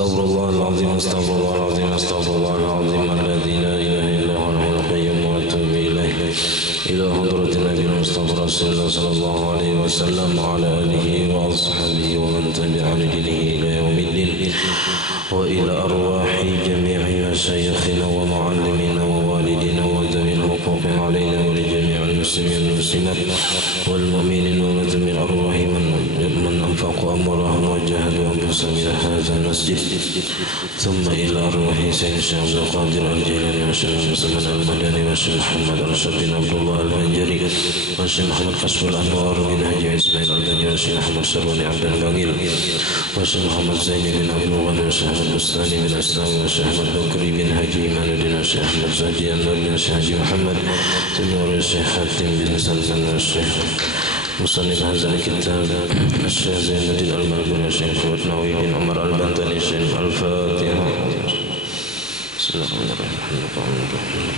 Astaghfirullahaladzim, astaghfirullahaladzim, astaghfirullahaladzim, alladzi la ilaha illa huwal hayyul qayyum wa atubu ilaih. Ila hadratin Nabiyyil Mustafa Rasulullah sallallahu alaihi wasallam wa ala alihi wa ashabihi wa man tabi'a bidinihi ila yaumiddin. Wa ila arwahi jami'i masyayikhina wa muallimina wa walidina wa dzawil huquqi alaina wa li jami'il muslimin wal muslimat wal mu'minin wa min arwahi man anfaqa amwalahum wa jahadu anfusahum ila hadzal masjid. Thumma ila arwahi sayyidina Abdul Qadir al-Jilani wa Syekh Muslimin al-Madani wa Syekh Muhammad al-Rashid bin Abdullah al-Banjari wa Syekh Muhammad Kasbul Anwar bin Haji Ismail al-Bani wa Syekh Muhammad Sarwani Abdul Bangil wa Syekh Muhammad Zaini bin Abdul Ghani wa Syekh Bustani bin Aslam wa Syekh Ahmad Bakri bin Haji Imanuddin wa Syekh Ahmad Zahdi Anwar bin Syekh Haji Muhammad Tumur Syekh Hatim bin Salman wa Syekh Musannif Hazal Kitab Syekh Zainuddin Al-Malbuni wa Syekh Fuad Nawawi bin Umar Al-Bantani Syekh Al-Fatihah. Bismillahirrahmanirrahim.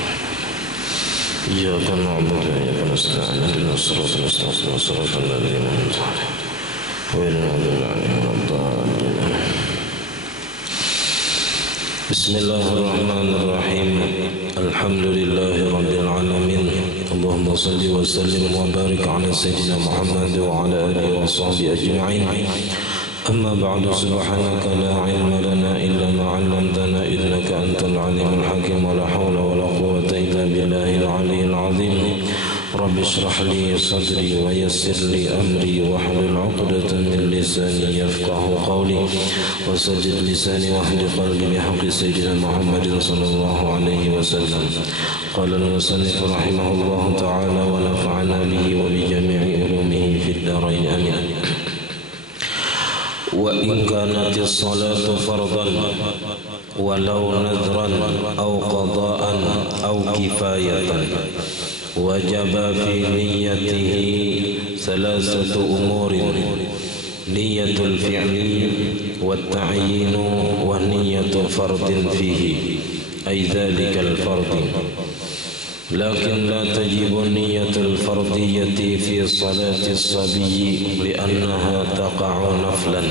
Iyyaka na'budu wa iyyaka nasta'in ihdinas siratal mustaqim siratal ladzina an'amta 'alaihim ghairil maghdubi 'alaihim waladdallin. Bismillahirrahmanirrahim. Alhamdulillahi rabbil alamin. Allahumma salli wa sallim wa barik ala sayyidina Muhammad wa ala alihi wa sahbihi ajma'in. Amma ba'du, subhanaka la ilma lana illa ma 'allamtana innaka antal alimul hakim wa la hawla wa la quwwata illa billahil aliyyil azim. Rabbi shrah li sadri wa yassir li amri wa hlul 'uqdatam min lisani yafqahu qawli wa saddid lisani wa hdi qalbi bihaqqi sayyidina Muhammadin sallallahu alaihi wasallam. Qala al-musannif rahimahullahu ta'ala wa nafa'ana bihi wa bi jami'i ulumihi fid darain amin. Wa in kanatis salatu fardan walau nadran aw qada'an aw kifayatan wajaba fi niyyatihi salasatu umurin: niyyatul fi'li wat ta'yinu wa niyyatu fardin fihi ay dzalikal fardin. لكن لا تجب نية الفرضية في صلاة الصبي لأنها تقع نفلا.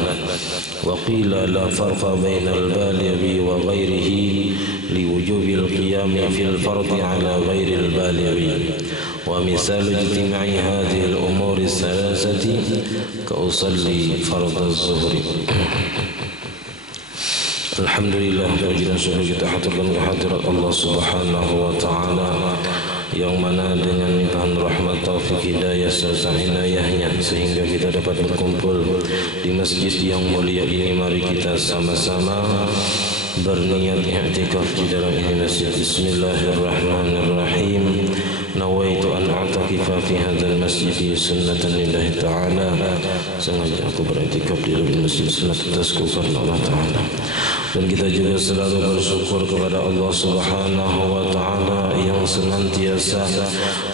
وقيل لا فرق بين البالغ وغيره لوجوب القيام في الفرض على غير البالغ. ومثال اجتماع هذه الأمور الثلاثة كأصلي فرض الظهر. Alhamdulillah, puji dan syukur kita haturkan kehadirat Allah Subhanahu wa ta'ala yang mana dengan limpahan rahmat, taufik, hidayah serta inayahnya sehingga kita dapat berkumpul di masjid yang mulia ini. Mari kita sama-sama berniat i'tikaf di dalam ini masjid. Bismillahirrahmanirrahim. Nawaitu an a'takifa fi hadzal masjid sunnatan lillahi ta'ala. Sengaja aku beriktikaf di dalam masjid sunat atasku karena Allah Ta'ala. Dan kita juga selalu bersyukur kepada Allah Subhanahu wa ta'ala yang senantiasa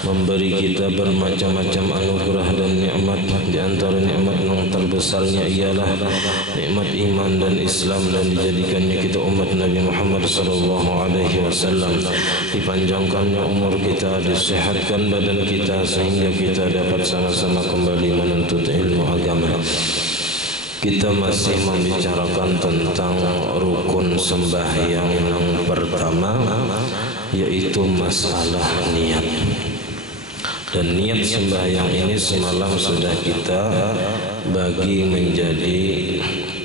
memberi kita bermacam-macam anugerah dan nikmat. Di antara nikmat yang terbesarnya ialah nikmat iman dan Islam, dan dijadikannya kita umat Nabi Muhammad sallallahu alaihi wasallam. Dipanjangkannya umur kita, disehatkan badan kita sehingga kita dapat sama-sama kembali menuntut ilmu agama. Kita masih membicarakan tentang rukun sembahyang yang pertama, yaitu masalah niat. Dan niat sembahyang ini semalam sudah kita bagi menjadi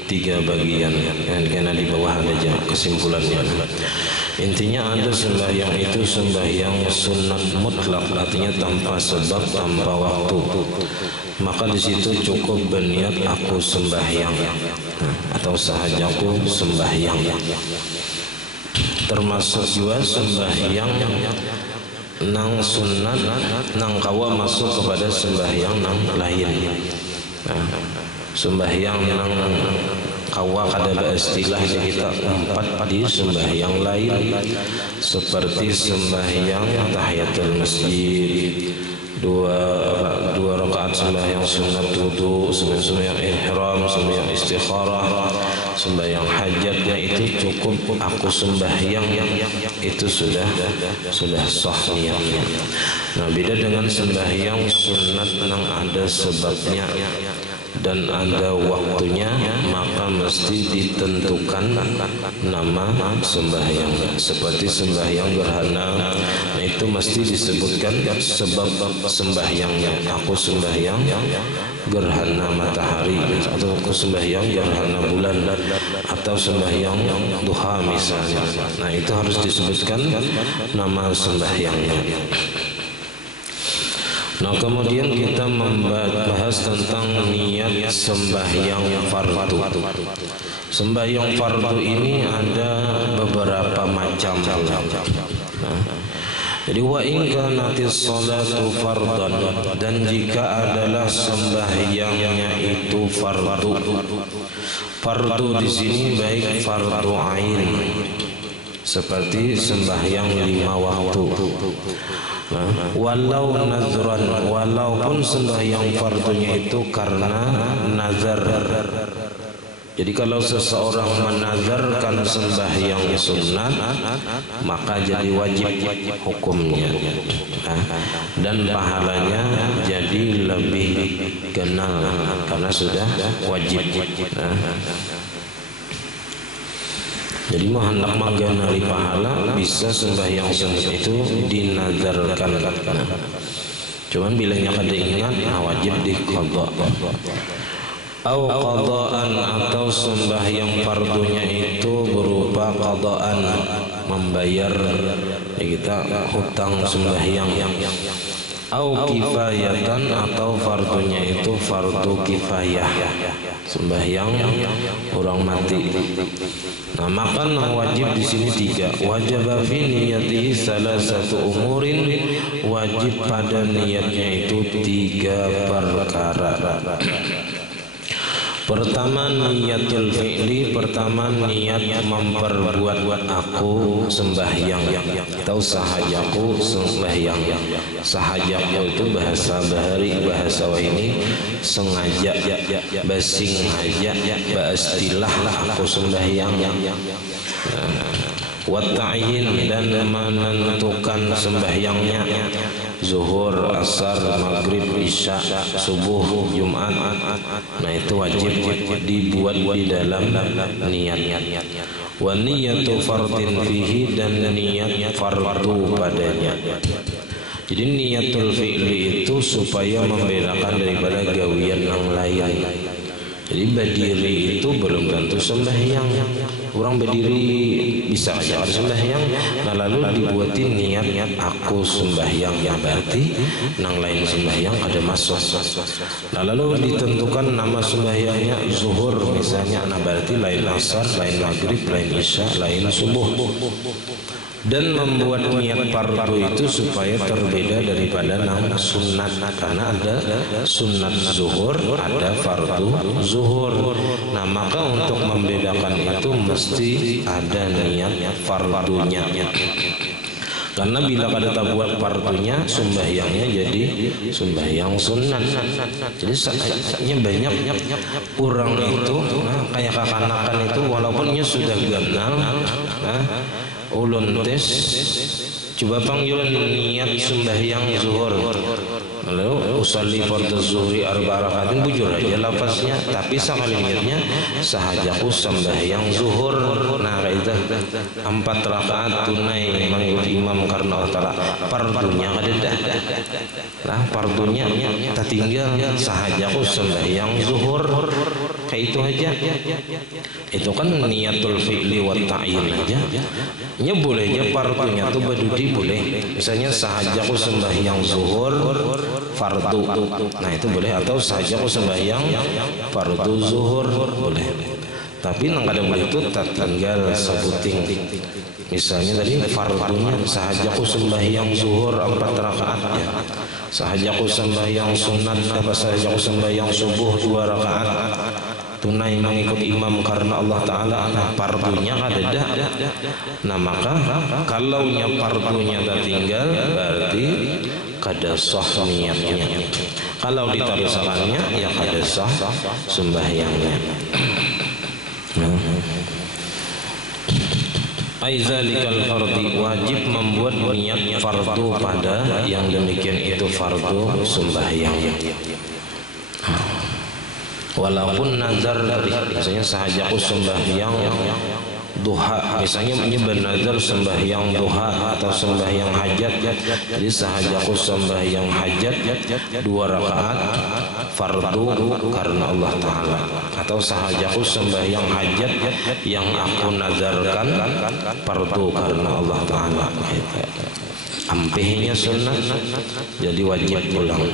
3 bagian, karena di bawah ada kesimpulannya. Intinya ada sembahyang itu sembahyang sunat mutlak, artinya tanpa sebab, tanpa waktu. Maka di situ cukup berniat aku sembahyang atau sahajaku sembahyang. Termasuk juga sembahyang nang sunat nang kawa masuk kepada sembahyang nang lain. Sembahyang nang kawa kada istilah kita empat di sembahyang lain, seperti sembahyang tahiyatul masjid, dua rakaat sembahyang sunat wudu, sembahyang ihram, sembahyang istikharah, sembahyang hajatnya itu cukup aku sembahyang, itu sudah sah niatnya. Nah, beda dengan sembahyang sunat yang ada sebabnya. dan ada waktunya, maka mesti ditentukan nama sembahyang. Seperti sembahyang gerhana, itu mesti disebutkan sebab sembahyangnya. Aku sembahyang gerhana matahari, atau aku sembahyang gerhana bulan, atau sembahyang duha misalnya. Nah, itu harus disebutkan nama sembahyangnya. Nah, kemudian kita membahas tentang niat sembahyang fardu. Sembahyang fardu ini ada beberapa macam. Jadi wa in kanatis salatu fardhan, dan jika adalah sembahyangnya itu fardu. Fardu di sini baik fardu ain seperti sembahyang 5 waktu. Walau nazran, walaupun sembahyang fardunya itu karena nazar. Jadi kalau seseorang menazarkan sembahyang sunat, maka jadi wajib hukumnya, dan pahalanya jadi lebih kenal karena sudah wajib. Jadi hendak mengganari pahala, bisa sembahyang sunat itu dinazarkan. Cuman bilangnya kada ingat, wajib diqadha. Au qadaan, atau sembahyang fardunya itu berupa qadaan, membayar kita hutang sembahyang. Au kifayatan, atau fardunya itu fardu kifayah, sembahyang orang mati. Nah, maka yang wajib di sini 3. Wajib fi niyatihi salasatu umurin, wajib pada niatnya itu 3 perkara. Pertama niatul fi'li, pertama niat memperbuat aku sembahyang atau sahajaku sembahyang. Sahajaku itu bahasa bahari, bahasa ini sengaja, basing aja, baistilah aku sembahyang. Wa ta'yin, dan menentukan sembahyangnya, zuhur, asar, maghrib, isya, subuh, jumat. Nah, itu wajib dibuat di dalam niat. Wa niyatu fardin fihi, dan niat fardu padanya. Jadi niatul fi'li itu supaya membedakan daripada gawian yang lain. Jadi berdiri itu belum tentu sembahyang. Orang berdiri bisa aja sembahyang. Nah, lalu dibuatin niat aku sembahyang, yang berarti nang lain sembahyang ada masuk. Nah, lalu ditentukan nama sembahyangnya zuhur misalnya. Nah, berarti lain asar, lain maghrib, lain isya, lain subuh. Dan membuat niat fardu itu supaya terbeda daripada nang sunat, karena ada sunat zuhur, ada fardu zuhur. Nah, maka untuk membedakan itu mesti ada niat fardunya. Karena bila kada buat fardunya, sembahyangnya jadi sembahyang sunat. Jadi saatnya banyak orang itu kayak kakanakan itu, walaupunnya sudah ganal, ulun tes coba panggilan niat sembahyang zuhur, lalu usalli fardhu zuhri 4 rakaatin, bujur aja lafaznya, tapi sekali niatnya sahajaku sembahyang zuhur. Nah, itu 4 rakaat tunai mengikut imam karena Allah. Fardunya ada dah. Nah, fardunya tak tinggal sahajaku sembahyang zuhur, kayak itu aja. Itu kan niatul fi'li wa ta'yin aja. Nya boleh aja fardunya tuh badudi boleh. Misalnya sahajaku sembahyang zuhur fardu. Nah, itu boleh, atau sahajaku sembahyang fardu zuhur boleh. Tapi nang kada boleh itu tak tinggal sebuting. Misalnya tadi fardunya sahajaku sembahyang zuhur 4 rakaat ya. Sahajaku sembahyang sunat, apa sahajaku sembahyang subuh 2 rakaat. Tunai mengikut imam karena Allah Ta'ala. Nah, fardunya ada dah. Nah, maka kalau fardunya tak tinggal, berarti kada sah niatnya. Kalau ditarusakannya, ya kada sah sembahyangnya. Aizalikal fardi, wajib membuat niat fardu pada yang demikian itu fardu sembahyang. walaupun nazar tadi, misalnya sahajaku sembahyang duha, misalnya bernazar sembahyang duha atau sembahyang hajat, jadi sahajaku sembahyang hajat 2 rakaat fardu karena Allah Ta'ala, atau sahajaku sembahyang hajat yang aku nazarkan fardu karena Allah Ta'ala. Ampihnya sunnah jadi wajib pulang.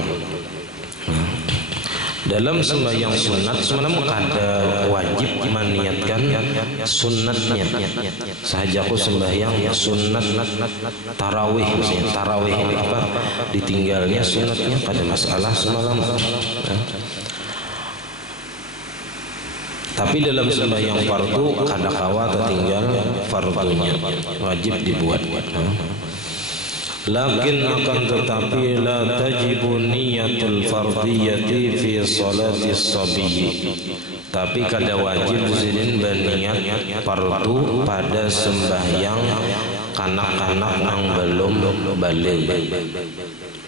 Dalam sembahyang sunat sebenarnya ada wajib meniatkan sunatnya. Sahajaku sembahyang sunat tarawih, misalnya tarawih apa ditinggalnya sunatnya pada masalah semalam. Tapi dalam sembahyang fardu kada kawa tertinggal fardunya, wajib dibuat. Lakin akan tetapi la tajibu niyatul fardiyati fi salati sabiyyi, tapi kada wajib zidin berniat fardu pada sembahyang kanak-kanak yang belum balik.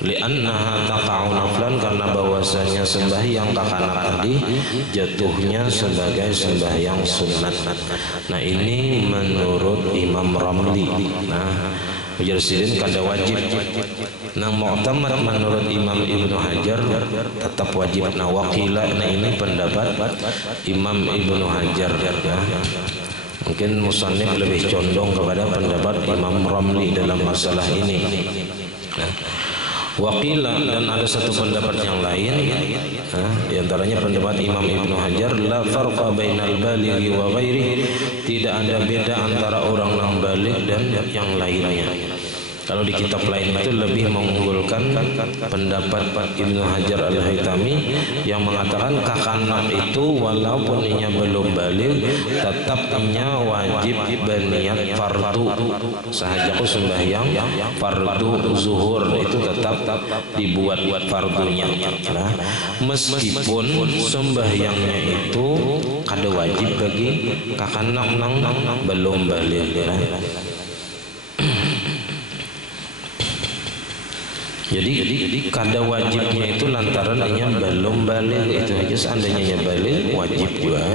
Li'annaha taqa'u naflan, karena bahwasanya sembahyang kakanak tadi jatuhnya sebagai sembahyang sunat. Nah ini menurut Imam Ramli. Mujarsidin kada wajib. Nang mu'tamad menurut Imam Ibnu Hajar tetap wajib. Nah wakila, nah ini pendapat Imam Ibnu Hajar ya. Mungkin musannif lebih condong kepada pendapat Imam Ramli dalam masalah ini. Wakila, dan ada satu pendapat yang lain, di antaranya pendapat Imam Ibnu Hajar, la farqa bainal balighi wa ghairihi, tidak ada beda antara orang yang balik dan yang lainnya. Kalau di kitab lain itu lebih mengunggulkan pendapat Ibnu Hajar Al-Haytami yang mengatakan kakanak itu walaupun inya belum balik tetap inya wajib berniat fardu. Sahajaku sembahyang fardu zuhur itu tetap dibuat fardunya. Nah, meskipun sembahyangnya itu kada wajib bagi kakanak nang belum balik. Jadi kada wajibnya itu lantaran inya belum balik, itu aja. Seandainya balik wajib juga.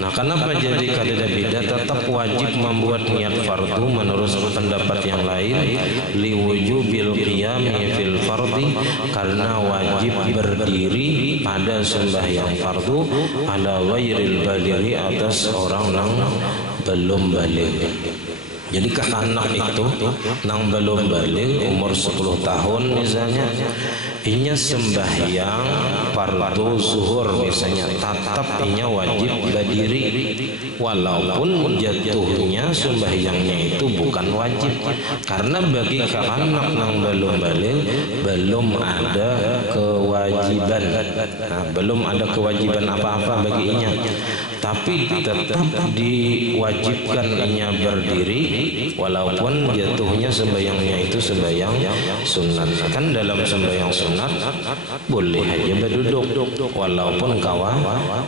Nah kenapa jadi kada beda? Tetap wajib membuat niat fardu menurut pendapat yang lain, liwujubil qiyami fil fardi, karena wajib berdiri pada sembahyang fardu ala ghairil balighi, atas orang yang belum balik. Jadi kakanak itu nang belum balik umur 10 tahun misalnya, inya sembahyang fardu zuhur misalnya, tetap inya wajib berdiri walaupun jatuhnya sembahyangnya itu bukan wajib, karena bagi kakanak nang belum balik belum ada kewajiban. Belum ada kewajiban apa-apa bagi inya, tapi tetap diwajibkan inya berdiri walaupun jatuhnya sembahyangnya itu sembahyang sunat. Kan dalam sembahyang sunat boleh aja berduduk walaupun kawa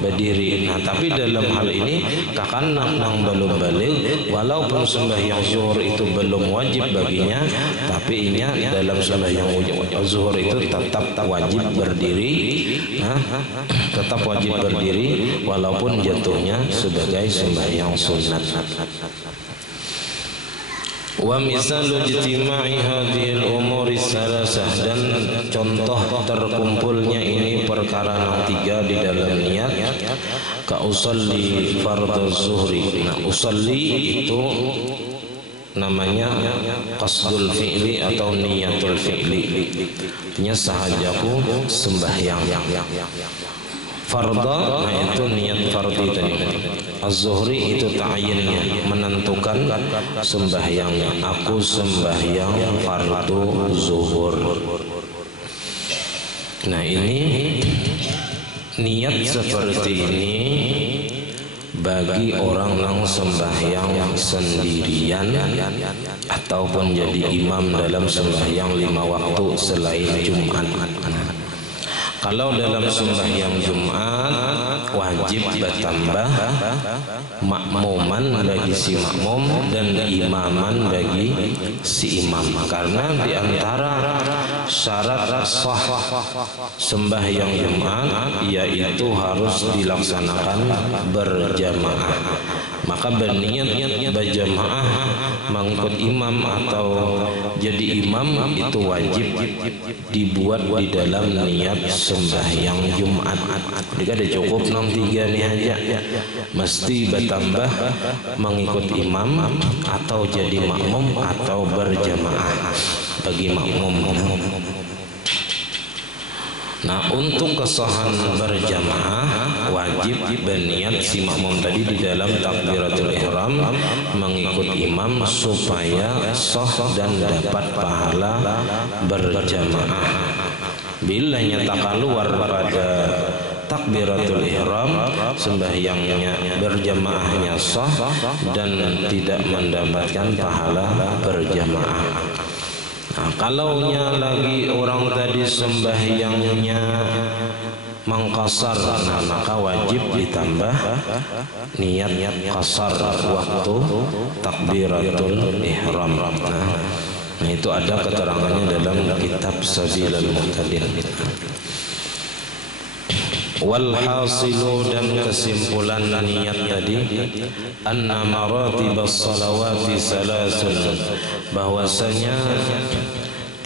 berdiri. Nah tapi dalam hal ini kakanak nang belum balik walaupun sembahyang zuhur itu belum wajib baginya, tapi inya dalam sembahyang zuhur itu tetap wajib berdiri. Tetap wajib berdiri walaupun jatuhnya sebagai sembahyang sunat. Wa misalu ijtima'i hadhil umuri salasah, dan contoh terkumpulnya ini perkara yang 3 di dalam niat, ka usolli fardhu zuhri. Nah usolli itu namanya qasdul fi'li atau niyatul fi'li, artinya sahajaku sembahyang. Fardha, nah itu niat fardi tadi. Az-zuhri itu ta'yinnya, menentukan sembahyangnya. Aku sembahyang fardu zuhur. Nah ini niat seperti ini bagi orang yang sembahyang sendirian ataupun jadi imam dalam sembahyang 5 waktu selain Jumat. Kalau dalam sembahyang Jumat wajib bertambah makmuman bagi si makmum dan imaman bagi si imam, karena di antara syarat sah sembahyang Jumat yaitu harus dilaksanakan berjamaah. Maka berniat berjamaah mengikut imam atau jadi imam itu wajib dibuat di dalam niat sembahyang Jumat. Jika ada cukup 63 nih aja, mesti bertambah mengikut imam atau jadi makmum atau berjamaah bagi makmum. Nah, untuk kesahan berjamaah wajib berniat si makmum tadi di dalam takbiratul ihram mengikut imam supaya sah dan dapat pahala berjamaah. Bila nyata keluar pada takbiratul ihram, sembahyangnya berjamaahnya sah dan tidak mendapatkan pahala berjamaah. Nah, kalaunya lagi orang tadi sembahyangnya mengqasar, nah maka wajib ditambah niat qasar waktu takbiratul ihram. Nah itu ada keterangannya dalam kitab Sabilul Muhtadin. Walhasilu, dan kesimpulan niat tadi, anna maratibas salawati salasun, bahwasanya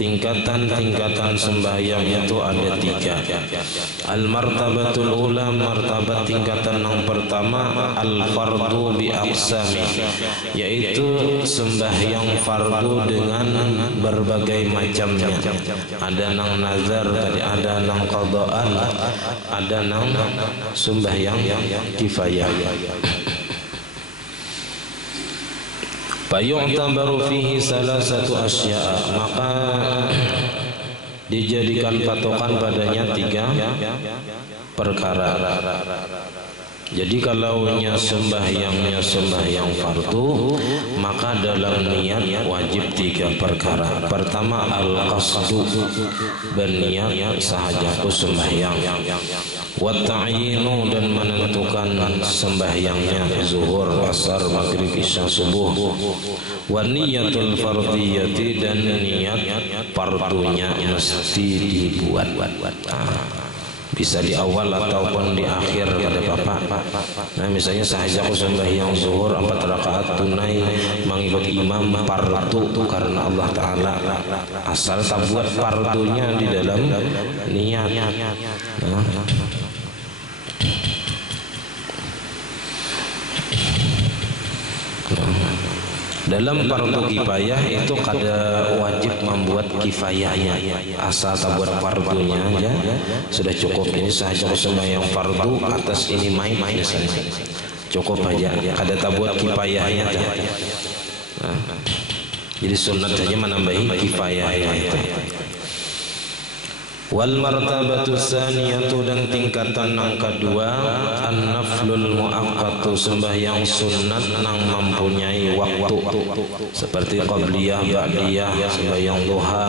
tingkatan-tingkatan sembahyang itu ada 3. Al-martabatul ula, martabat tingkatan yang pertama, al-fardu bi aqsami, yaitu sembahyang fardu dengan berbagai macamnya. Ada nang nazar tadi, ada nang qadaan, ada nang sembahyang kifayah. Fayu'tabaru fihi salasatu asya'a, maka dijadikan patokan padanya 3 perkara. Jadi kalaunya sembahyangnya sembahyang fardu, maka dalam niat wajib 3 perkara. Pertama al-qasdu, berniat sahajaku sembahyang. Wa ta'yinu, dan menentukan sembahyangnya zuhur, asar, maghrib, isya, subuh. Wa niyatul fardiyati, dan niat fardunya mesti dibuat. Bisa di awal ataupun di akhir, ada bapak. Nah misalnya sahajaku sembahyang zuhur 4 rakaat tunai mengikuti imam fardu karena Allah Ta'ala, asal tak buat fardunya di dalam niat. Nah, dalam fardu kifayah itu kada wajib membuat kifayahnya, asal tak buat fardunya aja sudah cukup. Ini sahaja sembahyang fardu atas ini main misalnya, cukup aja, kada tak buat kifayahnya. Nah, jadi sunat saja menambahi kifayahnya itu. Wal martabatu tsaniyatu, dan tingkatan yang kedua, an-naflul muaqqatu, sembahyang sunat nang mempunyai waktu, seperti qabliyah, ba'diyah, sembahyang duha.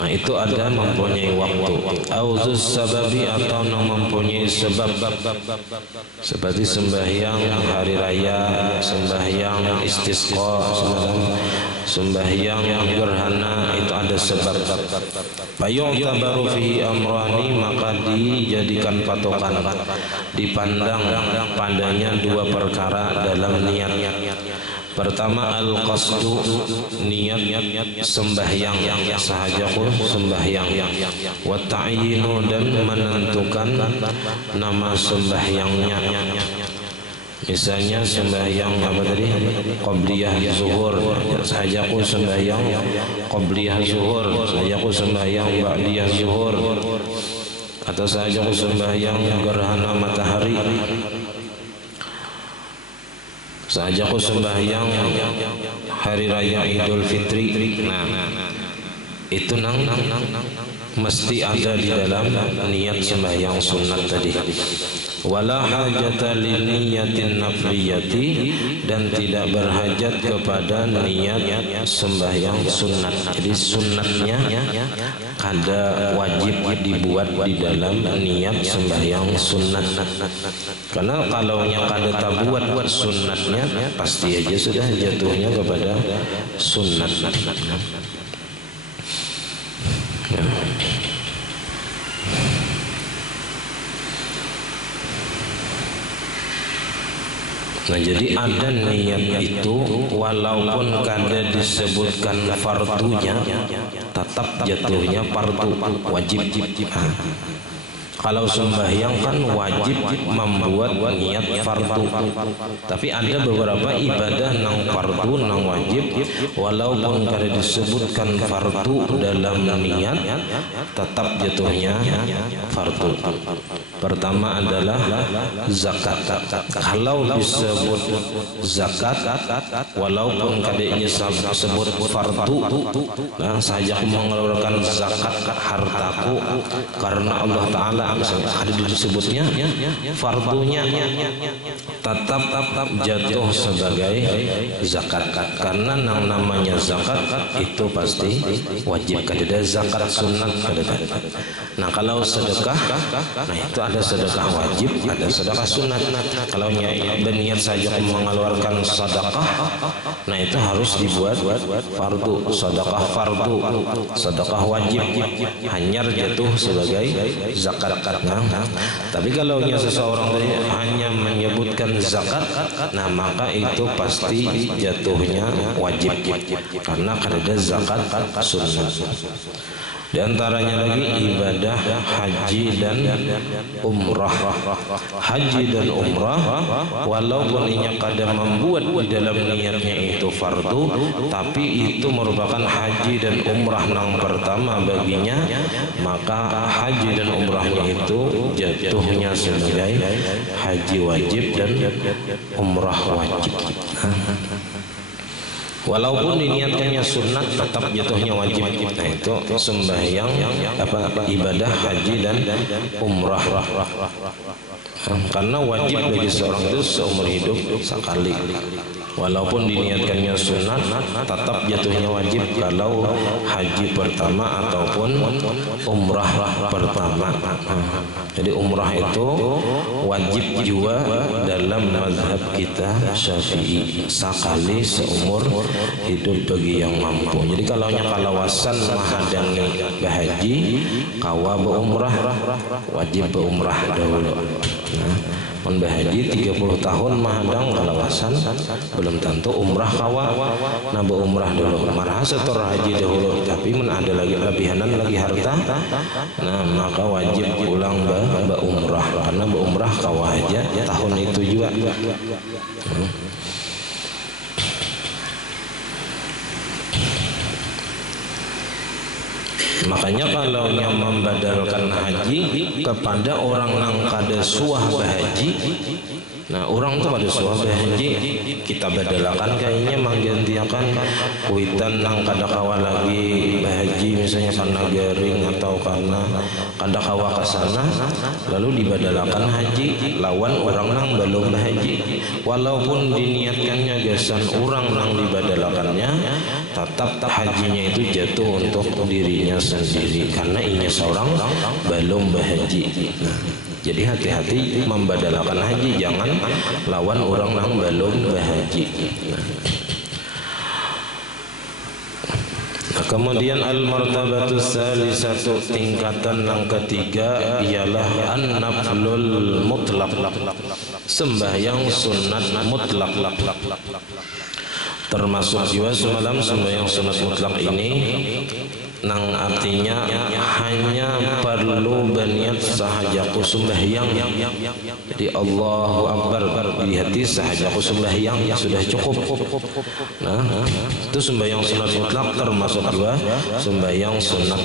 Nah itu ada mempunyai waktu. Auzus sababi, atau nang mempunyai sebab, seperti sembahyang hari raya, sembahyang istisqa, sembahyang gerhana, itu ada sebab. Fayu'tabaru fihi amrani, maka dijadikan patokan, dipandang padanya 2 perkara dalam niat. Pertama al-qasdu, niat sembahyang sahajaku sembahyang. Wa ta'yinu, dan menentukan nama sembahyangnya. Misalnya sembahyang apa tadi? Qabliyah zuhur, sahajaku sembahyang qabliyah zuhur, sahajaku sembahyang ba'diyah zuhur, atau sahajaku sembahyang gerhana matahari, sahajaku sembahyang hari raya Idul Fitri. Nah, itu nang mesti ada di dalam niat sembahyang sunat tadi. Wala hajata lin niyatin nafliyati, dan tidak berhajat kepada niat sembahyang sunat. Jadi sunatnya kada wajib dibuat di dalam niat sembahyang sunat. Karena kalau yang kada tabuat sunatnya, pasti aja sudah jatuhnya kepada sunat. Ya. Nah, jadi ada niat itu walaupun kada disebutkan fardunya, tetap jatuhnya fardu wajib. Kalau sembahyang kan wajib membuat niat fardu. Tapi ada beberapa ibadah nang fardu nang wajib walaupun kada disebutkan fardu dalam niat, tetap jatuhnya fardu. Pertama adalah zakat. Kalau disebut zakat walaupun kada disebut fardu, nah saja mengeluarkan zakat hartaku karena Allah Ta'ala ada disebutnya fardunya, tetap jatuh sebagai zakat. Karena yang namanya zakat itu pasti wajib, kada ada zakat sunat kada. Nah kalau sedekah, nah itu ada sedekah wajib, ada sedekah sunat. Kalau berniat saja mengeluarkan sedekah, nah itu harus dibuat fardu, sedekah fardu, sedekah wajib, hanya jatuh sebagai zakat. Nah, tapi kalau seseorang hanya menyebutkan zakat, nah maka itu pasti jatuhnya wajib, karena ada zakat sunnah. Di antaranya lagi ibadah haji dan umrah. Haji dan umrah walaupun inya kadang membuat di dalam niatnya itu fardu, tapi itu merupakan haji dan umrah yang pertama baginya, maka haji dan umrahnya itu jatuhnya sebagai haji wajib dan umrah wajib. Walaupun diniatkannya sunat, tetap jatuhnya wajib. Nah itu sembahyang ibadah haji dan umrah. Karena wajib bagi seorang itu seumur hidup sekali. Walaupun diniatkannya sunat, tetap jatuhnya wajib kalau haji pertama ataupun umrah pertama. Jadi umrah itu wajib juga dalam mazhab kita Syafi'i, sekali seumur hidup bagi yang mampu. Jadi kalau kalawasan mahadangi berhaji, kawa berumrah, wajib berumrah dahulu. Nah, berhaji 30 tahun mahadang kalawasan belum tentu umrah kawa. Nah berumrah dulu, marah setelah haji dahulu, tapi ada lagi lebihanan lagi harta, nah maka wajib pulang berumrah, karena berumrah kawa aja tahun itu juga. Makanya kalau yang membadalkan haji kepada orang yang kada suah berhaji, nah orang tu pada suah berhaji, kita badalakan kayaknya menggantikan kuitan yang kada kawa lagi berhaji, misalnya karena garing atau karena kada kawa ke sana, lalu dibadalakan haji lawan orang yang belum berhaji. Walaupun diniatkannya gasan orang yang dibadalakannya, tetap hajinya itu jatuh untuk dirinya sendiri karena ini seorang belum berhaji. Nah, jadi hati-hati membadalakan haji, jangan lawan orang yang belum berhaji. Nah, kemudian al-martabatus salisatu, tingkatan yang ketiga ialah an-naflul mutlaq, sembahyang sunat mutlak. Termasuk juga semalam sembahyang sunat mutlak ini nang artinya hanya perlu berniat sahajaku sembahyang. Jadi Allahu Akbar di hati sahajaku sembahyang sudah cukup. Nah, itu sembahyang sunat mutlak. Termasuk juga sembahyang sunat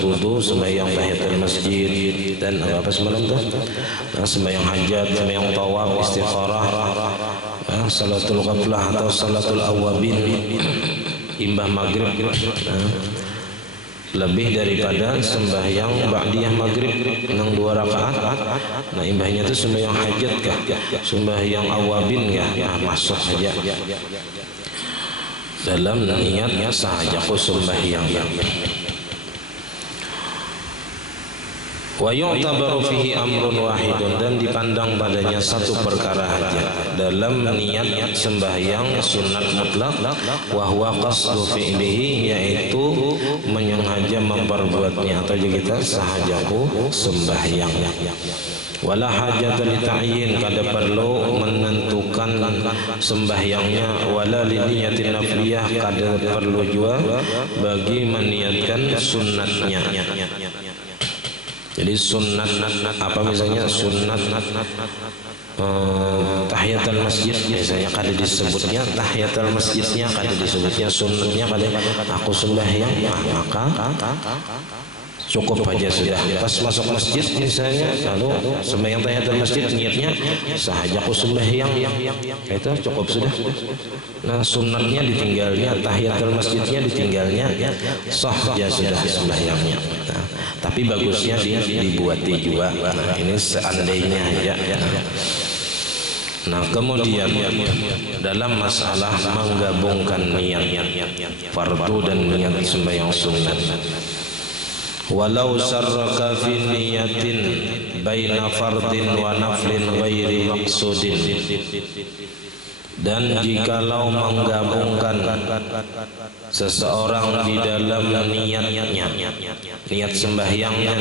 wudu, sembahyang tahiyatul masjid, dan apa semalam tuh? Nah, sembahyang hajat, sembahyang tawaf, istikharah, salatul qaflah atau salatul awabin, imbah maghrib. lebih daripada sembahyang ba'diyah maghrib nang 2 rakaat. Nah imbahnya itu sembahyang hajat kah, sembahyang awabin kah, nah, masuk saja dalam niatnya sahajaku sembahyang. Wa yu'tabaru fihi amrun wahidun, dan dipandang padanya satu perkara saja dalam niat sembahyang sunat mutlak, wa huwa qasdu fi'lihi, yaitu menyengaja memperbuatnya atau kita sahajaku sembahyang. Wala hajat li ta'yin, kada perlu menentukan sembahyangnya, wala li niyatin nafliyah, kada perlu juga bagi meniatkan sunatnya. Jadi sunat apa misalnya sunat tahiyatul masjid misalnya kada disebutnya tahiyatul masjidnya, kada disebutnya sunatnya, kada aku sembahyang, maka cukup aja sudah. Pas masuk masjid misalnya, lalu sembahyang tahiyatul masjid niatnya sahajaku sembahyang, itu cukup sudah. Nah sunatnya ditinggalnya, tahiyatul masjidnya ditinggalnya, sah aja sudah sembahyangnya. Nah, tapi bagusnya dibuati juga. Nah ini seandainya aja. Nah kemudian dalam masalah menggabungkan niat fardu dan niat sembahyang sunat, walau sarraka fi niyatin baina fardin wa naflin ghairi maqsudin, dan jikalau menggabungkan seseorang di dalam niatnya, niat sembahyangnya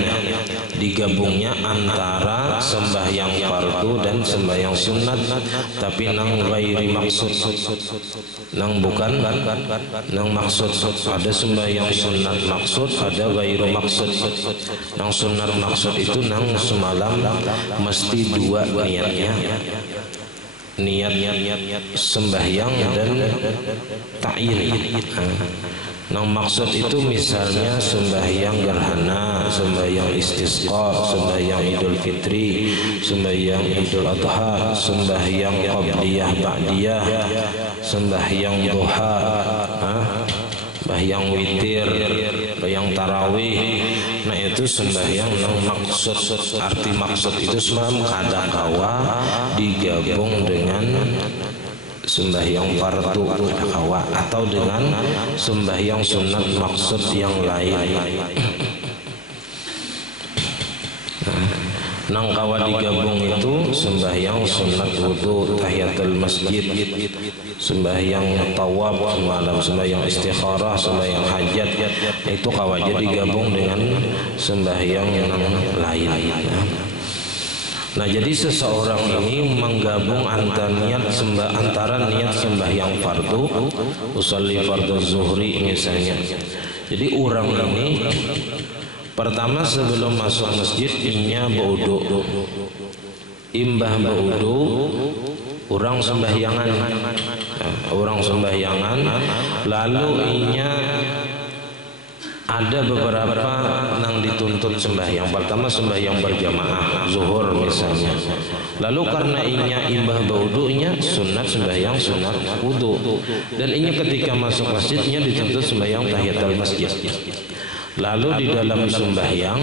digabungnya antara sembahyang fardu dan sembahyang sunat, tapi nang ghairi maksud, nang bukan nang maksud. Ada sembahyang sunat maksud, ada ghairu maksud. Nang sunat maksud itu nang semalam mesti 2 niatnya, niat sembahyang dan ta'yin. Nang maksud itu misalnya sembahyang gerhana, sembahyang istisqa, sembahyang Idul Fitri, sembahyang Idul Adha, sembahyang qabliyah ba'diyah, sembahyang duha, sembahyang witir, sembahyang tarawih. Nah itu sembahyang nang maksud. Arti maksud itu semalam kada kawa digabung dengan sembahyang fardu kada kawa, atau dengan sembahyang sunat maksud yang lain. Nang kawa digabung itu sembahyang sunat wudu, tahiyatul masjid, sembahyang tawaf malam, sembahyang istikharah, sembahyang hajat, itu kawa jadi digabung dengan sembahyang yang lain. Nah jadi seseorang ini menggabung antara niat sembahyang fardu, usolli fardu zuhri misalnya. Jadi orang ini pertama sebelum masuk masjid inya berwudu, imbah berwudu, orang sembahyangan, lalu inya ada beberapa yang dituntut sembahyang. Pertama sembahyang berjamaah zuhur misalnya, lalu karena inya imbah berwudunya sunat sembahyang sunat wudu, dan inya ketika masuk masjidnya dituntut sembahyang tahiyatul masjid. Lalu di dalam sembahyang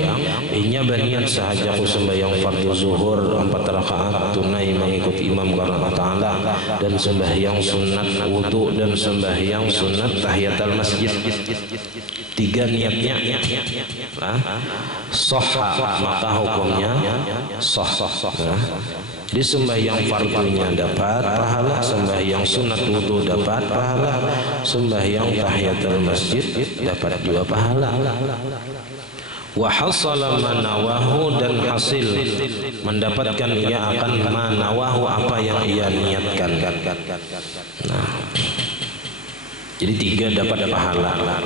inya berniat sahajaku sembahyang fardu zuhur 4 rakaat tunai mengikut imam karena ta'ala, dan sembahyang sunat wudu, dan sembahyang sunat tahiyatul masjid. 3 niatnya sahha, maka hukumnya sah. Di sembahyang fardunya dapat pahala, sembahyang sunat wudu dapat pahala, sembahyang tahiyatul masjid dapat juga pahala. Wa hasala manawahu, dan hasil mendapatkan ia akan manawahu, apa yang ia niatkan. Nah, jadi 3 dapat pahala.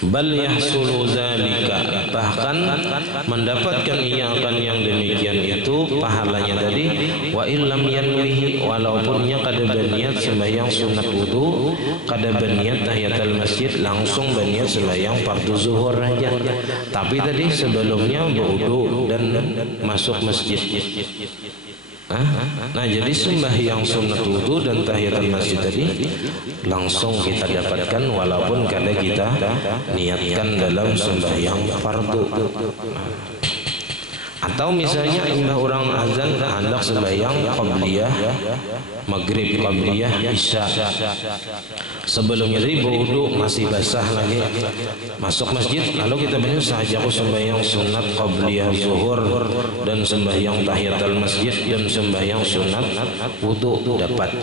Bal yahsulu dzalika, bahkan mendapatkan ia akan yang demikian itu pahalanya tadi, wa illam yanwihi, walaupun ia kada berniat sembahyang sunat wudu, kada berniat tahiyatul masjid, langsung berniat sembahyang fardu zuhur aja, tapi tadi sebelumnya berwudu dan masuk masjid. Nah, jadi sembahyang sunat wudu dan tahiyatul masjid tadi langsung kita dapatkan walaupun kadang kita niatkan dalam sembahyang fardu. Atau misalnya imbah orang azan hendak sembahyang qabliyah maghrib, qabliyah isya, sebelumnya tadi berwudu masih basah lagi, masuk masjid lalu kita benar saja aku sembahyang sunat qabliyah zuhur dan sembahyang tahiyatul masjid dan sembahyang sunat wudu dapat.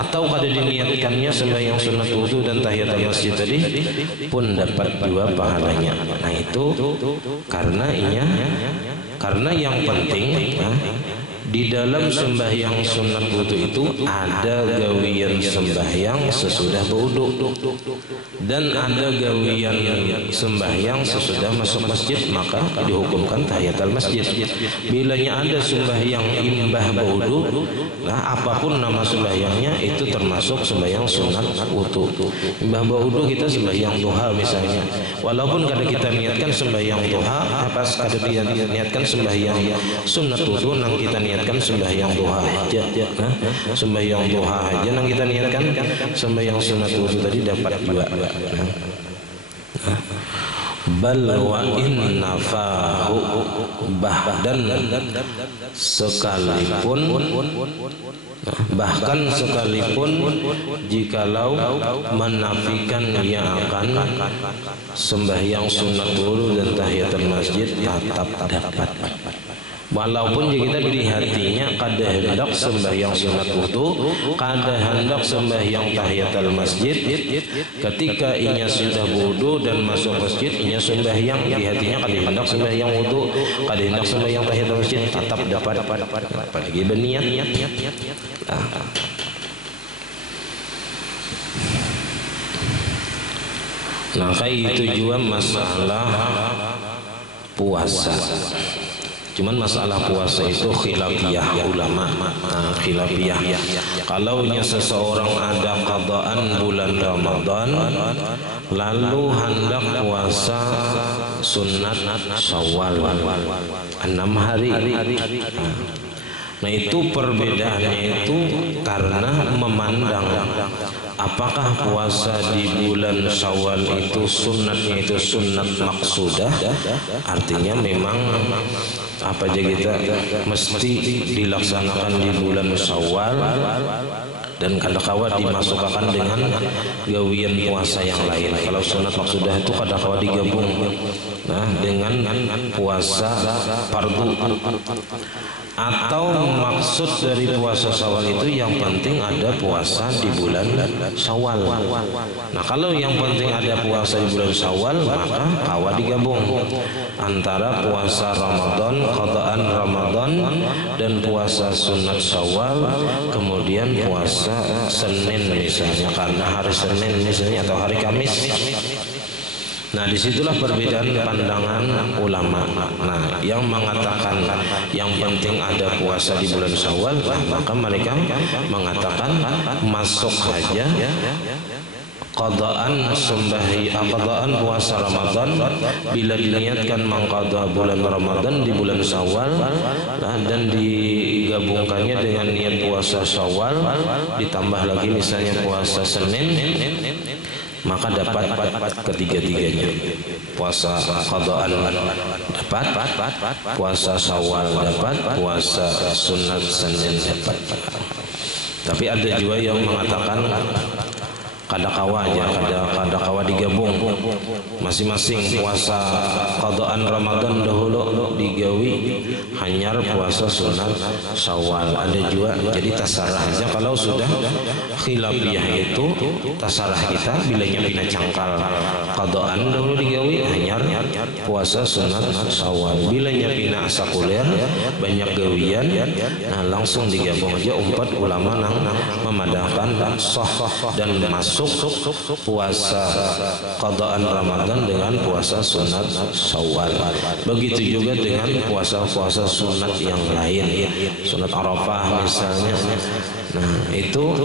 Atau kada diniatkannya sembahyang sunat wudu dan tahiyatul masjid tadi pun dapat dua pahalanya. Nah itu karena yang penting di dalam sembahyang sunat wudu itu ada gawian sembahyang sesudah berwudu dan ada gawian sembahyang sesudah masuk masjid, maka dihukumkan tahiyatul masjid. Bilanya ada sembahyang imbah berwudu, nah apapun nama sembahyangnya itu termasuk sembahyang sunat wudu. Imbah berwudu kita sembahyang duha misalnya, walaupun kadang kita niatkan sembahyang duha, pas kadang kita niatkan sembahyang sunat wudu, nang kita niatkan sembahyang duha aja, sembahyang duha aja nang kita niatkan sembahyang sunat wudu tadi dapat dua. Bal wa inna fahu, bahkan sekalipun jikalau menafikan yang akan sembahyang sunat wudu dan tahiyatul masjid tetap dapat. Walaupun kita di hatinya kada hendak sembahyang sunat wudu, kada hendak sembahyang tahiyatul masjid, ketika inya sudah wudu dan masuk masjid inya sembahyang di hatinya kada hendak sembahyang wudu, kada hendak sembahyang tahiyatul masjid, tetap dapat lagi berniat. Nah, kayak itu juga masalah puasa. Cuman masalah puasa itu khilafiyah ulama. Khilafiyah. Kalau seseorang ada qadaan bulan Ramadan lalu hendak puasa sunat Syawal 6 hari. Nah itu perbedaannya itu karena memandang apakah puasa di bulan Syawal itu sunatnya itu sunat maksudah, artinya memang apa aja kita mesti dilaksanakan di bulan Syawal dan kadang-kala dimasukkan dengan gawian puasa yang lain. Kalau sunat maksudah itu kadang-kala digabung dengan puasa fardu. Atau maksud dari puasa Syawal itu yang penting ada puasa di bulan Syawal. Nah kalau yang penting ada puasa di bulan Syawal, maka kawa digabung antara puasa Ramadan, qadaan Ramadan dan puasa sunat Syawal, kemudian puasa Senin misalnya karena hari Senin misalnya atau hari Kamis. Nah disitulah perbedaan pandangan ulama. Nah yang mengatakan yang penting ada puasa di bulan Syawal, maka mereka mengatakan masuk saja qadaan puasa Ramadan bila diniatkan mengqada bulan Ramadan di bulan Syawal dan digabungkannya dengan niat puasa Syawal ditambah lagi misalnya puasa Senin, maka dapat ketiga-tiganya. Puasa qadaan dapat, puasa Syawal dapat, puasa sunat Senin dapat. Tapi ada juga yang mengatakan kadakawa aja, kadakawa digabung masing-masing puasa qadaan Ramadan dahulu digawi hanyar puasa sunat Syawal. Ada juga jadi tasarah aja. Kalau sudah khilafiyah itu tasarah kita bilanya bina cangkal qadaan dahulu digawi hanyar puasa sunat Syawal. Bilanya bina asakuler banyak gawian, nah langsung digabung aja. Umpat ulama nang memadahkan sah dan masuk termasuk puasa qadaan Ramadan dengan puasa sunat Syawal. Begitu juga dengan puasa-puasa sunat yang lain, sunat Arafah misalnya. Nah, itu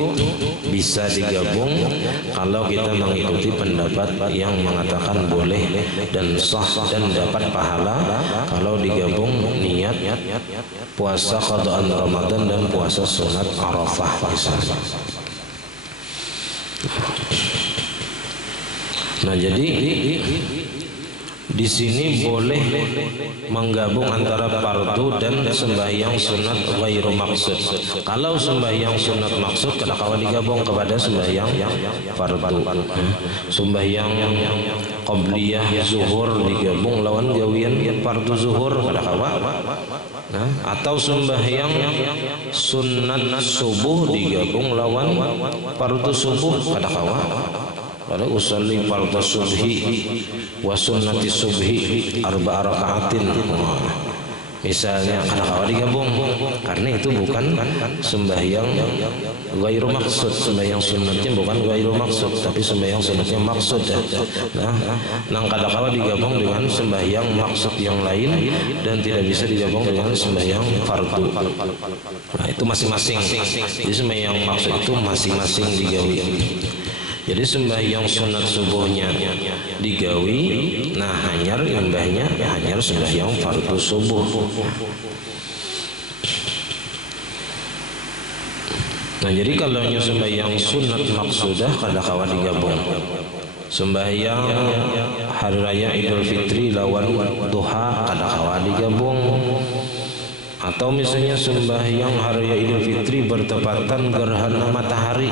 bisa digabung kalau kita mengikuti pendapat yang mengatakan boleh dan sah dan dapat pahala kalau digabung niat puasa qadaan Ramadan dan puasa sunat Arafah misalnya. Nah, jadi di sini boleh menggabung antara fardu dan sembahyang sunat ghairu maksud. Kalau sembahyang sunat maksud kadang-kala digabung kepada sembahyang fardu. Sembahyang qabliyah zuhur digabung lawan gawian fardu zuhur kadang-kala. Nah, atau sembahyang sunat subuh digabung lawan fardu subuh kadang-kala. Pada usolli fardhu subhi wa sunnati subhi arba'a raka'atin. Misalnya kadang-kadang digabung karena itu bukan sembahyang ghairu maksud. Sembahyang sunatnya bukan ghairu maksud, tapi sembahyang sunatnya maksud. Nah, kadang-kadang digabung dengan sembahyang maksud yang lain dan tidak bisa digabung dengan sembahyang fardu. Nah, itu masing-masing. Jadi sembahyang maksud itu masing-masing digawi. Jadi sembahyang sunat subuhnya digawi, nah hanyar imbahnya hanyar sembahyang fardu subuh. Nah, jadi kalau sembahyang sunat maksudah kadang-kala digabung. Sembahyang hari raya Idul Fitri lawan duha kadang-kala digabung. Atau misalnya sembahyang hari raya Idul Fitri bertepatan gerhana matahari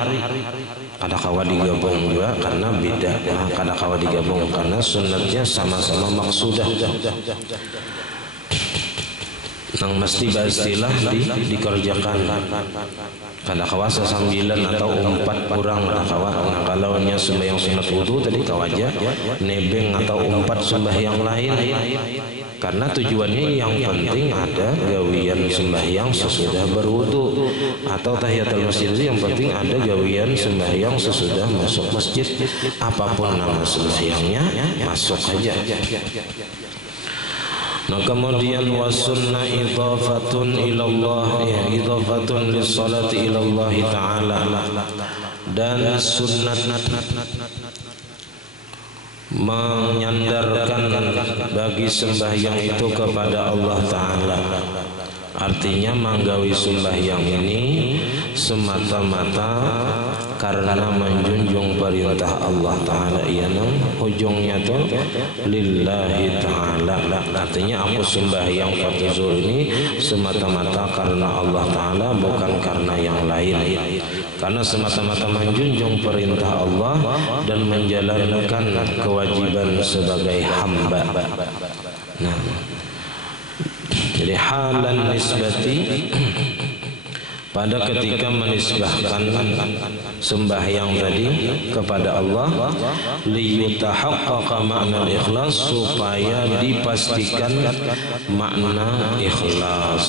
kadang-kala digabung juga karena beda. Kadang-kala digabung karena sunatnya sama-sama maksudah. Nang mesti baistilah dikerjakan. Kadang-kala sesambilan atau 4 kurang kadang-kala. Nah, kalau nya sembahyang sunat wudu tadi kawaja nebeng atau 4 sembahyang lain. Karena tujuannya yang penting ada gawian sembahyang sesudah berwudu, atau tahiyatul masjid itu yang penting ada gawian sembahyang sesudah masuk masjid. Apapun nama sembahyangnya masuk saja. Nah, kemudian wasunna idhafatun ilallah, idhafatun lissalati ilallah ta'ala, dan sunnat menyandarkan bagi sembahyang itu kepada Allah Ta'ala. Artinya menggawi sembahyang ini semata-mata karena menjunjung perintah Allah Ta'ala, yang ujungnya itu lillahi ta'ala. Artinya aku sembahyang fardu zuhur ini semata-mata karena Allah Ta'ala, bukan karena yang lain. Karena semata-mata menjunjung perintah Allah dan menjalankan kewajiban sebagai hamba. Nah, jadi halan nisbati pada ketika menisbahkan sembahyang tadi kepada Allah, liyutahaqqaqa makna ikhlas, supaya dipastikan makna ikhlas,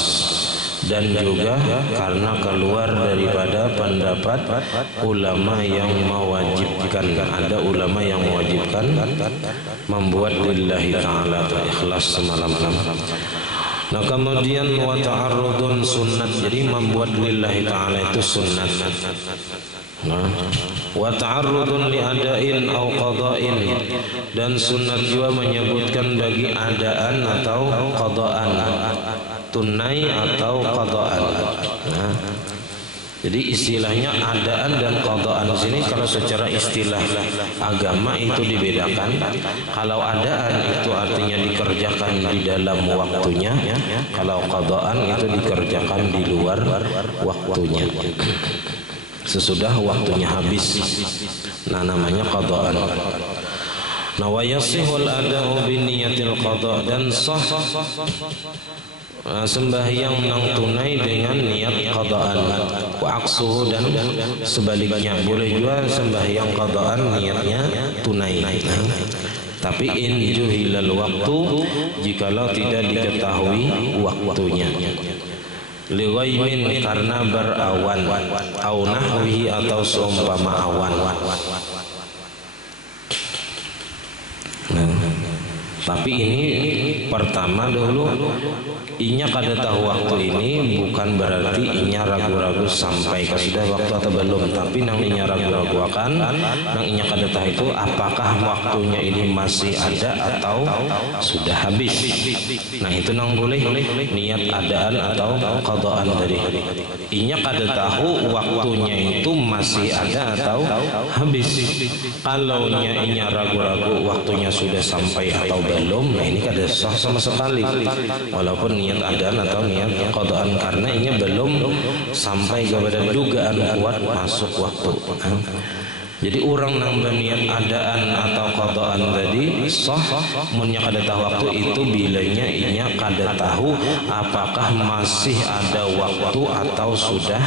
dan juga karena keluar daripada pendapat ulama yang mewajibkan. Ada ulama yang mewajibkan membuat lillahi ta'ala ikhlas semalam-malam. Nah, kemudian wa ta'arrudun sunnat, jadi membuat lillahi ta'ala itu sunnat. Nah, wa ta'arrudun li adain au qada'in, dan sunnat juga menyebutkan bagi adaan atau qada'an, tunai atau qada'an. Nah, jadi istilahnya adaan dan qada'an di sini kalau secara istilah agama itu dibedakan. Kalau adaan itu artinya dikerjakan di dalam waktunya, kalau qada'an itu dikerjakan di luar waktunya, sesudah waktunya habis. Nah, namanya qada'an. Nah, wa yasihul ada'u bi niyatil qada', dan sah sembahyang yang tunai dengan niat qada'an. Wa aksuhu, dan sebaliknya boleh juga sembahyang qada'an niatnya tunai. Tapi in juhilal waktu, jikalau tidak diketahui waktunya. Lighaimin karena berawan, au nahwihi atau seumpama awan. Tapi ini pertama dulu inya kada tahu waktu ini bukan berarti inya ragu-ragu sampai ke sudah waktu atau belum, tapi nang inya ragu-ragu akan nang inya kada tahu itu apakah waktunya ini masih ada atau sudah habis. Nah itu nang boleh niat adaan atau qadaan tadi. Inya kada tahu waktunya itu masih ada atau habis. Kalau inya ragu-ragu waktunya sudah sampai atau belum, nah ini kada sah sama sekali walaupun niat adaan atau niat qadaan, karena ini belum sampai kepada dugaan kuat masuk waktu. Jadi orang nang berniat adaan atau qadaan tadi sah munnya kada tahu waktu itu bilanya inya kada tahu apakah masih ada waktu atau sudah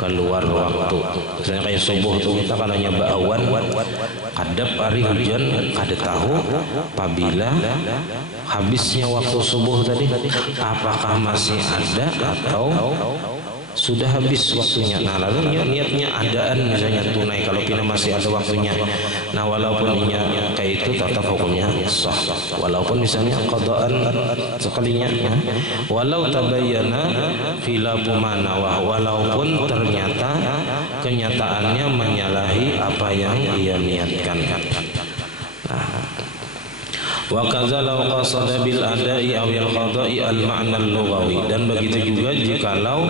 keluar waktu. Misalnya kayak subuh tuh kita kan hanya baawan kadap hari hujan kada tahu apabila habisnya waktu subuh tadi apakah masih ada atau sudah habis waktunya. Nah lalu niatnya adaan misalnya tunai kalau pina masih ada waktunya. Nah walaupun inya kayak itu tetap hukumnya sah. Walaupun misalnya qadaan sekalinya, walau tabayyana khilafu ma nawah, walaupun ternyata kenyataannya menyalahi apa yang ia niatkan. Wa kadza law qasada bil ada'i aw al qada'i al ma'na al lughawi, dan begitu juga jikalau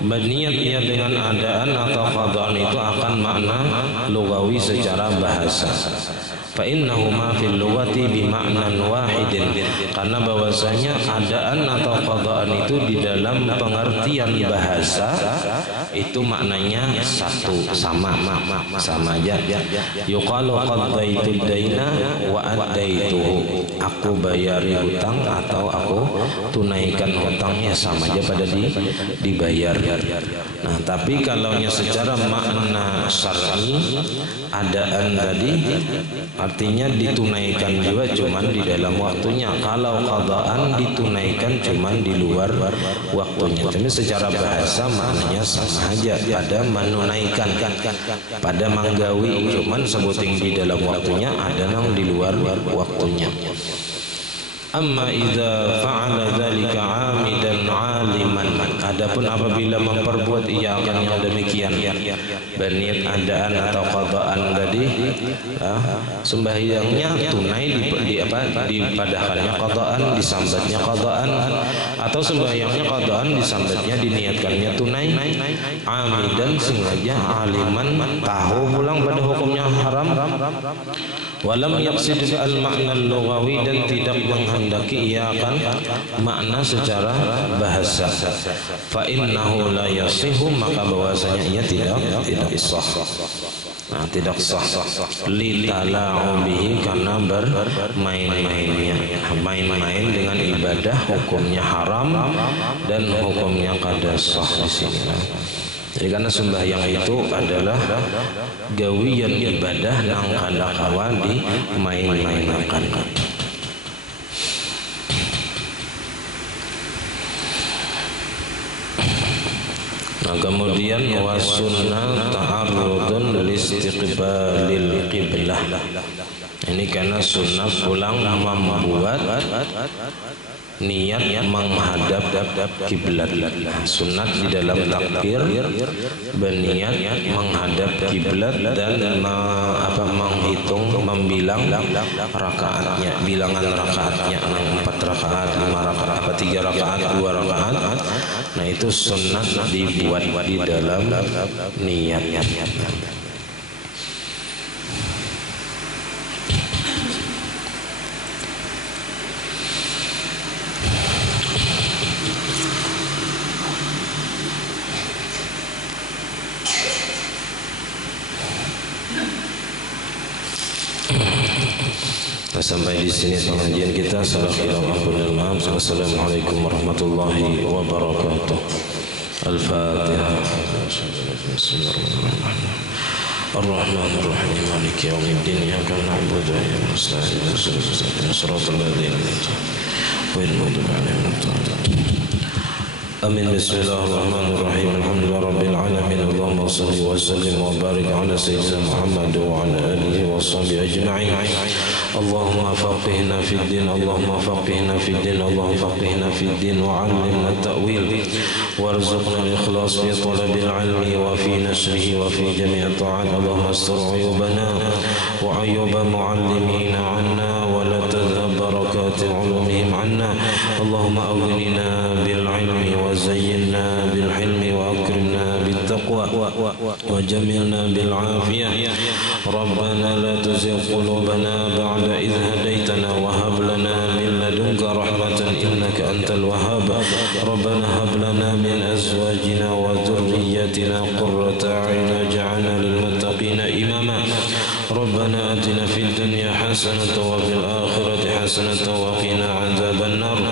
berniat ia dengan adaan atau qadaan itu akan makna lughawi secara bahasa. Fa innahuma fil lughati bi ma'nan wahidin, karena bahwasanya adaan atau qadaan itu di dalam pengertian bahasa itu maknanya satu, sama aja. Yuqalu qaddaitud daina wa addaitu, aku bayari hutang atau aku tunaikan hutangnya, sama aja pada dibayar. Nah tapi kalaunya secara makna syar'i adaan tadi artinya ditunaikan juga cuman di dalam waktunya. Kalau qadaan ditunaikan cuman di luar waktunya. Tapi secara bahasa maknanya sama aja, pada menunaikan, pada manggawi, cuman sebuting di dalam waktunya, ada nang di luar waktunya. Amma idza fa'ala dzalika 'amidan 'aliman, adapun apabila memperbuat ia akan yang demikian berniat adaan atau qadaan tadi, sembahyangnya tunai dipadahkannya qadaan, disambatnya qadaan, atau sembahyangnya qadaan disambatnya diniatkannya tunai, 'amidan sengaja, 'aliman tahu pulang pada hukumnya haram, walam yaqsid al-ma'na al-lughawi, dan tidak menghendaki ia akan makna secara bahasa, fa innahu la yasihu, maka bahwasanya ia tidak sah. Nah, tidak sah li tala'u bihi, karena main-main dengan ibadah hukumnya haram dan hukumnya kada sah di sini. Jadi karena sembahyang itu adalah gawian ibadah nang kada kawa di main-mainakan. Nah, kemudian wasunnah ta'arrudun listiqbalil qiblah. Ini karena sunnah pulang membuat niat menghadap kiblat. Sunat di dalam takbir berniat menghadap kiblat dan menghitung, membilang rakaatnya, bilangan rakaatnya, 4 rakaat, 5 rakaat, 3 rakaat, 2 rakaat. Nah itu sunat dibuat di dalam niatnya. Sampai di sini pengajian kita. Assalamualaikum warahmatullahi wabarakatuh. Al-Fatihah. Bismillahirrahmanirrahim. Ar-Rahmanir-Rahim. Maliki yaumiddin. Iyyaka na'budu wa iyyaka nasta'in. Ihdinas siratal ladzina an'amta 'alaihim ghairil maghdubi 'alaihim waladdallin. Amin. Bismillahirrahmanirrahim. Alhamdulillah rabbil alamin. Allahumma salli wa sallim wa barik ala sayyidina Muhammad wa ala alihi wa sahbihi ajma'in. Allahumma faqihna fid din, Allahumma faqihna fid din, Allahumma faqihna fid din wa 'allimna at-ta'wil warzuqna al-ikhlas fi talabil 'ilmi wa fi nashrihi wa fi jami' at-ta'at. Allahumma astur 'uyubana wa 'uyuba mu'allimina 'anna wa la tadhhab barakati 'ulumihim 'anna. Allahumma aghnina bil 'ilmi wa zayyinna bil hilmi wa akrimna bil taqwa wa jamilna bil 'afiyah. Rabbana la tuzigh qulubana ba'da idh hadaytana wa hab lana min ladunka rahmatan innaka antal wahhab. Rabbana hab lana min azwajina wa dhurriyyatina qurrata a'yun waj'alna lil muttaqina imama. Rabbana atina fid dunya hasanatan wa fil akhirati hasanatan wa qina 'adzaban nar.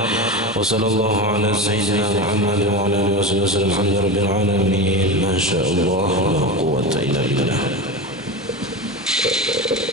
Wa sallallahu ala sayyidina Muhammad wa ala alihi wa sallam. Alhamdulillahi rabbil alamin. Ma syaa Allah la quwwata illa billah.